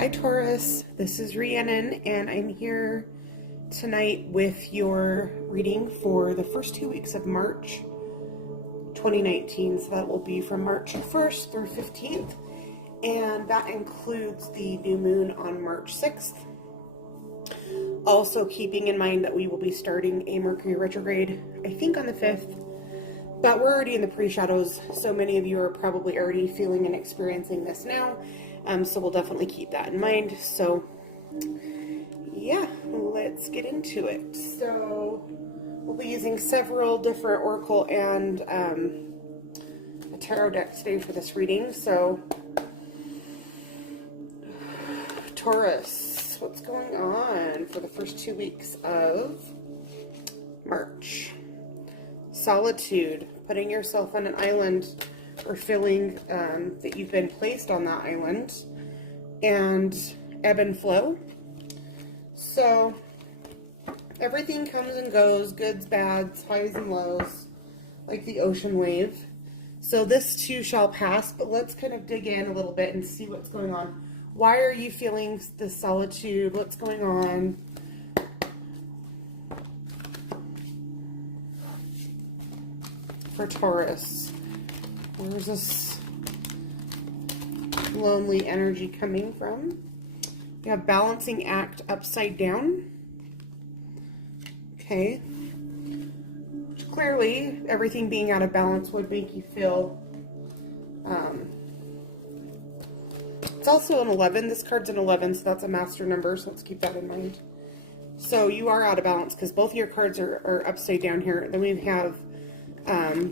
Hi Taurus, this is Rhiannon and I'm here tonight with your reading for the first 2 weeks of March 2019. So that will be from March 1st through 15th, and that includes the new moon on March 6th. Also keeping in mind that we will be starting a Mercury retrograde, I think on the 5th, but we're already in the pre-shadows, so many of you are probably already feeling and experiencing this now. So we'll definitely keep that in mind. So yeah, let's get into it. So we'll be using several different oracle and a tarot deck today for this reading. So Taurus, what's going on for the first 2 weeks of March? Solitude, putting yourself on an island or feeling that you've been placed on that island, and ebb and flow. So everything comes and goes, goods, bads, highs and lows, like the ocean wave. So this too shall pass, but let's kind of dig in a little bit and see what's going on. Why are you feeling this solitude? What's going on? For Taurus, where's this lonely energy coming from? We have balancing act upside down. Okay. Clearly, everything being out of balance would make you feel... it's also an 11. This card's an 11, so that's a master number, so let's keep that in mind. So you are out of balance because both of your cards are upside down here. Then we have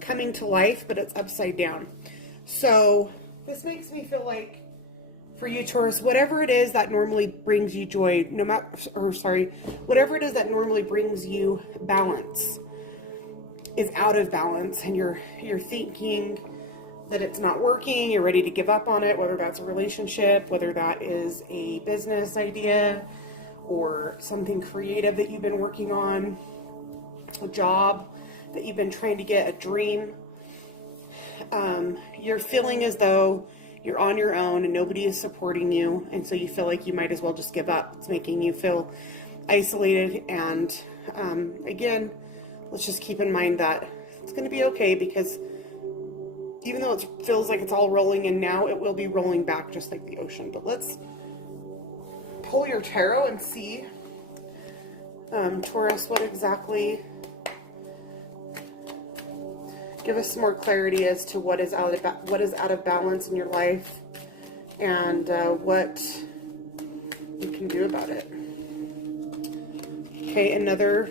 coming to life, but it's upside down. So this makes me feel like, for you Taurus, whatever it is that normally brings you joy, whatever it is that normally brings you balance is out of balance, and you're thinking that it's not working, you're ready to give up on it, whether that's a relationship, whether that is a business idea or something creative that you've been working on, a job that you've been trying to get, a dream. You're feeling as though you're on your own and nobody is supporting you, and so you feel like you might as well just give up. It's making you feel isolated, and again, let's just keep in mind that it's going to be okay, because even though it feels like it's all rolling in now, it will be rolling back just like the ocean. But let's pull your tarot and see, Taurus, what exactly... give us some more clarity as to what is out of balance in your life, and what you can do about it. Okay, another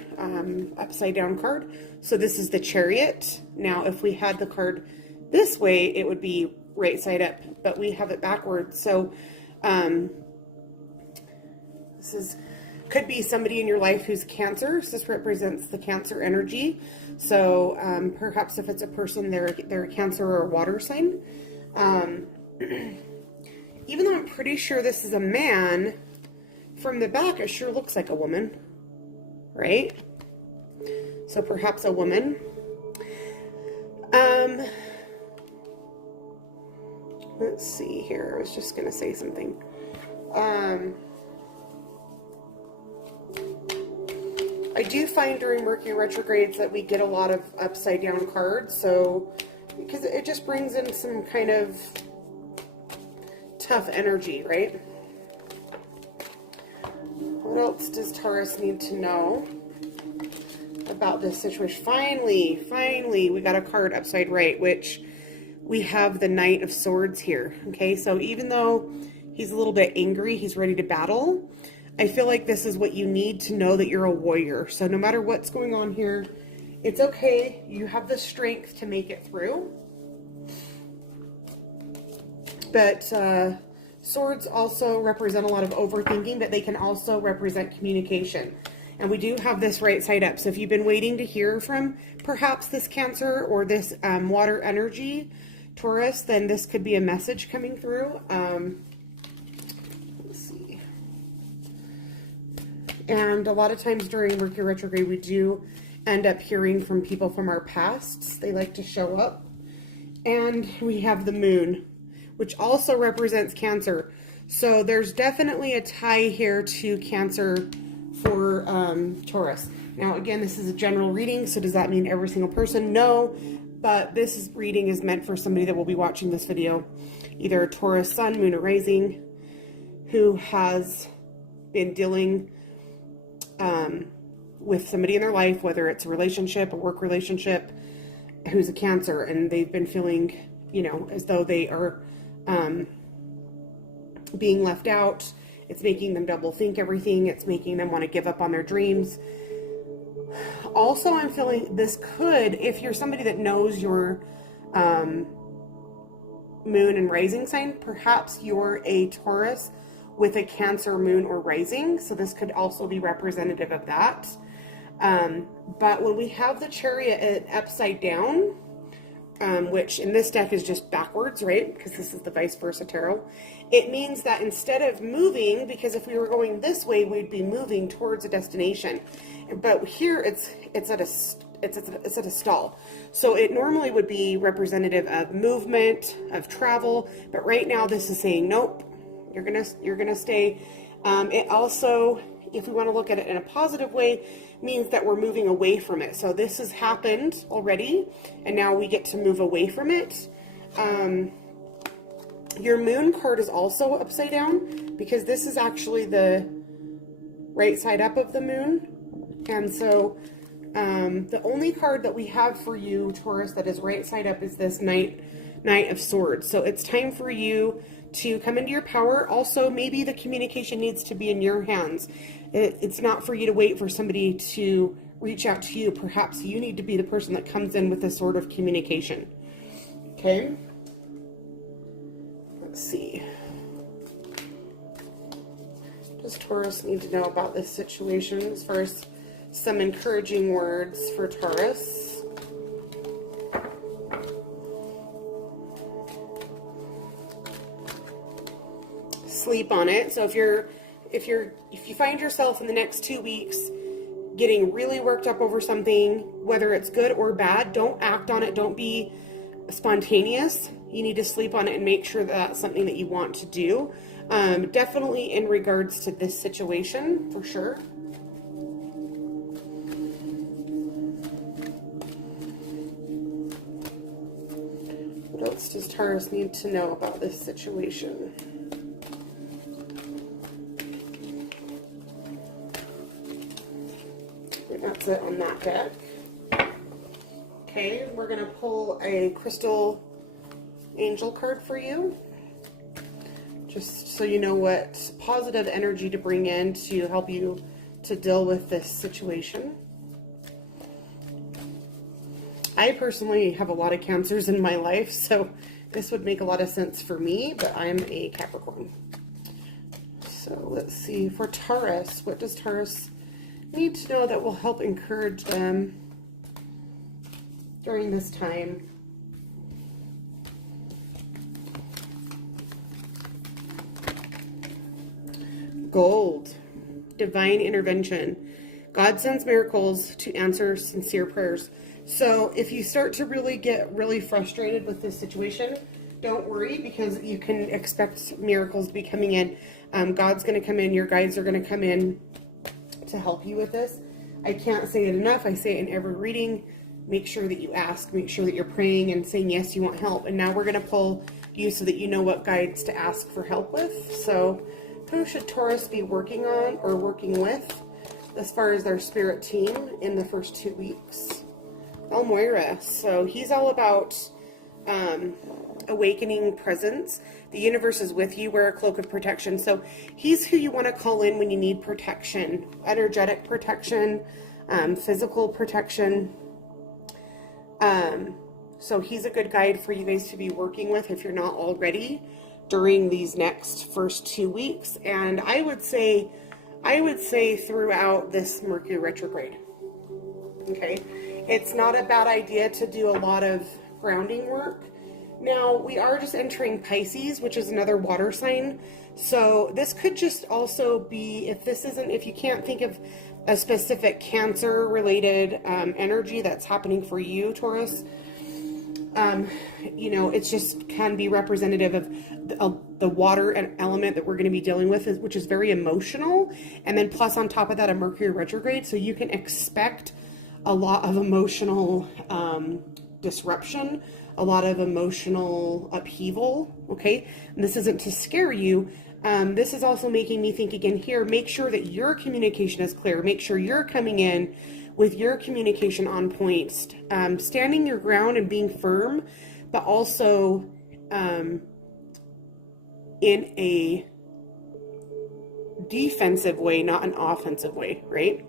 upside down card. So this is the Chariot. Now, if we had the card this way, it would be right side up, but we have it backwards. So this could be somebody in your life who's Cancer. So this represents the Cancer energy. So perhaps if it's a person, they're a Cancer or a water sign. Even though I'm pretty sure this is a man, from the back it sure looks like a woman, right? So perhaps a woman. Let's see here. I was just going to say something. I do find during Mercury retrogrades that we get a lot of upside down cards, so because it just brings in some kind of tough energy, right? What else does Taurus need to know about this situation? Finally, we got a card upside right, which we have the Knight of Swords here. Okay, so even though he's a little bit angry, he's ready to battle. I feel like this is what you need to know, that you're a warrior. So no matter what's going on here, it's okay. You have the strength to make it through. But swords also represent a lot of overthinking, but they can also represent communication. And we do have this right side up. So if you've been waiting to hear from perhaps this Cancer or this water energy, Taurus, then this could be a message coming through. And a lot of times during Mercury retrograde, we do end up hearing from people from our pasts. They like to show up. And we have the moon, which also represents Cancer. So there's definitely a tie here to Cancer for Taurus. Now, again, this is a general reading, so does that mean every single person? No, but reading is meant for somebody that will be watching this video, either Taurus Sun, Moon, or Rising, who has been dealing with somebody in their life, whether it's a relationship, a work relationship, who's a Cancer, and they've been feeling, you know, as though they are being left out. It's making them double think everything. It's making them want to give up on their dreams. Also, I'm feeling this could, if you're somebody that knows your moon and rising sign, perhaps you're a Taurus with a Cancer moon or rising. So this could also be representative of that. But when we have the Chariot upside down, which in this deck is just backwards, right? Because this is the vice versa tarot. It means that instead of moving, because if we were going this way, we'd be moving towards a destination. But here it's at a stall. So it normally would be representative of movement, of travel. But right now this is saying, nope, you're gonna stay. It also, if we want to look at it in a positive way, means that we're moving away from it. So this has happened already, and now we get to move away from it. Your moon card is also upside down, because this is actually the right side up of the moon. And so the only card that we have for you, Taurus, that is right side up is this Knight of Swords. So it's time for you to come into your power. Also, maybe the communication needs to be in your hands. It's not for you to wait for somebody to reach out to you. Perhaps you need to be the person that comes in with this sort of communication. Okay? Let's see. Does Taurus need to know about this situation as far as some encouraging words for Taurus? Sleep on it. So if you find yourself in the next 2 weeks getting really worked up over something, whether it's good or bad, don't act on it. Don't be spontaneous. You need to sleep on it and make sure that that's something that you want to do. Definitely in regards to this situation, for sure. What else does Taurus need to know about this situation? That's it on that deck. Okay, we're going to pull a crystal angel card for you, just so you know what positive energy to bring in to help you to deal with this situation. I personally have a lot of Cancers in my life, so this would make a lot of sense for me, but I'm a Capricorn. So let's see, for Taurus, what does Taurus need to know that will help encourage them during this time? Gold, divine intervention. God sends miracles to answer sincere prayers. So if you start to really get really frustrated with this situation, don't worry, because you can expect miracles to be coming in. God's going to come in. Your guides are going to come in to help you with this. I can't say it enough. I say it in every reading. Make sure that you ask. Make sure that you're praying and saying yes, you want help. And now we're going to pull you so that you know what guides to ask for help with. So who should Taurus be working on or working with as far as their spirit team in the first 2 weeks? Moira. So he's all about awakening presence. The universe is with you. Wear a cloak of protection. So he's who you want to call in when you need protection, energetic protection, physical protection. So he's a good guide for you guys to be working with if you're not already during these next first 2 weeks. And I would say throughout this Mercury retrograde. Okay. It's not a bad idea to do a lot of grounding work. Now, we are just entering Pisces, which is another water sign. So this could just also be, if you can't think of a specific Cancer-related energy that's happening for you, Taurus, You know, it's just can be representative of the water and element that we're going to be dealing with, which is very emotional. And then plus on top of that, a Mercury retrograde. So you can expect a lot of emotional disruption, a lot of emotional upheaval. Okay. And this isn't to scare you. This is also making me think again here, make sure that your communication is clear. Make sure you're coming in with your communication on point, standing your ground and being firm, but also in a defensive way, not an offensive way, right?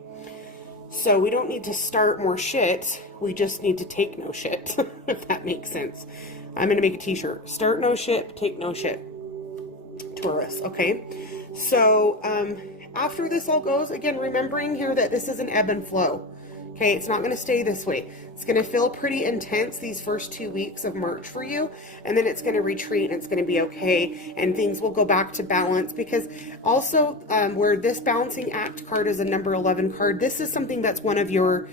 So we don't need to start more shit. We just need to take no shit, if that makes sense. I'm going to make a t-shirt. Start no shit, take no shit. Taurus, okay? So after this all goes, again, remembering here that this is an ebb and flow. Okay, it's not going to stay this way. It's going to feel pretty intense these first 2 weeks of March for you, and then it's going to retreat and it's going to be okay, and things will go back to balance. Because also where this balancing act card is a number 11 card, this is something that's one of your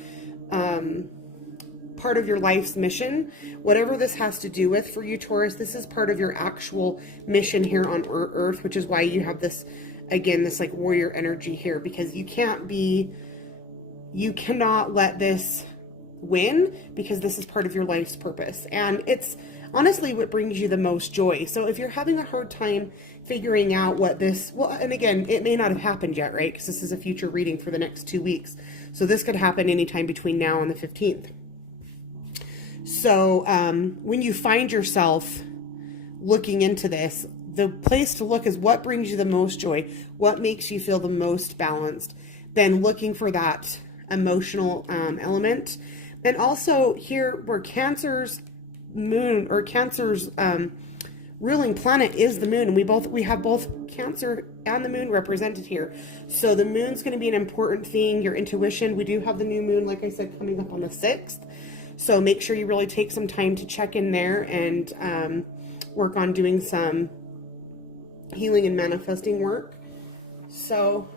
part of your life's mission. Whatever this has to do with for you, Taurus, this is part of your actual mission here on Earth, which is why you have this, again, this like warrior energy here, because you cannot let this win, because this is part of your life's purpose. And it's honestly what brings you the most joy. So if you're having a hard time figuring out what this, well, and again, it may not have happened yet, right? Because this is a future reading for the next 2 weeks. So this could happen anytime between now and the 15th. So when you find yourself looking into this, the place to look is what brings you the most joy, what makes you feel the most balanced, then looking for that emotional element. And also here where Cancer's moon, or Cancer's ruling planet is the moon, and we have both Cancer and the moon represented here. So the moon's going to be an important thing, your intuition. We do have the new moon, like I said, coming up on the 6th. So make sure you really take some time to check in there and work on doing some healing and manifesting work. So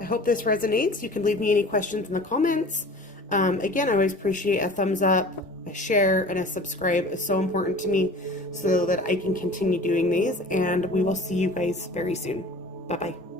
I hope this resonates. You can leave me any questions in the comments. Again, I always appreciate a thumbs up, a share, and a subscribe. It's so important to me so that I can continue doing these. And we will see you guys very soon. Bye-bye.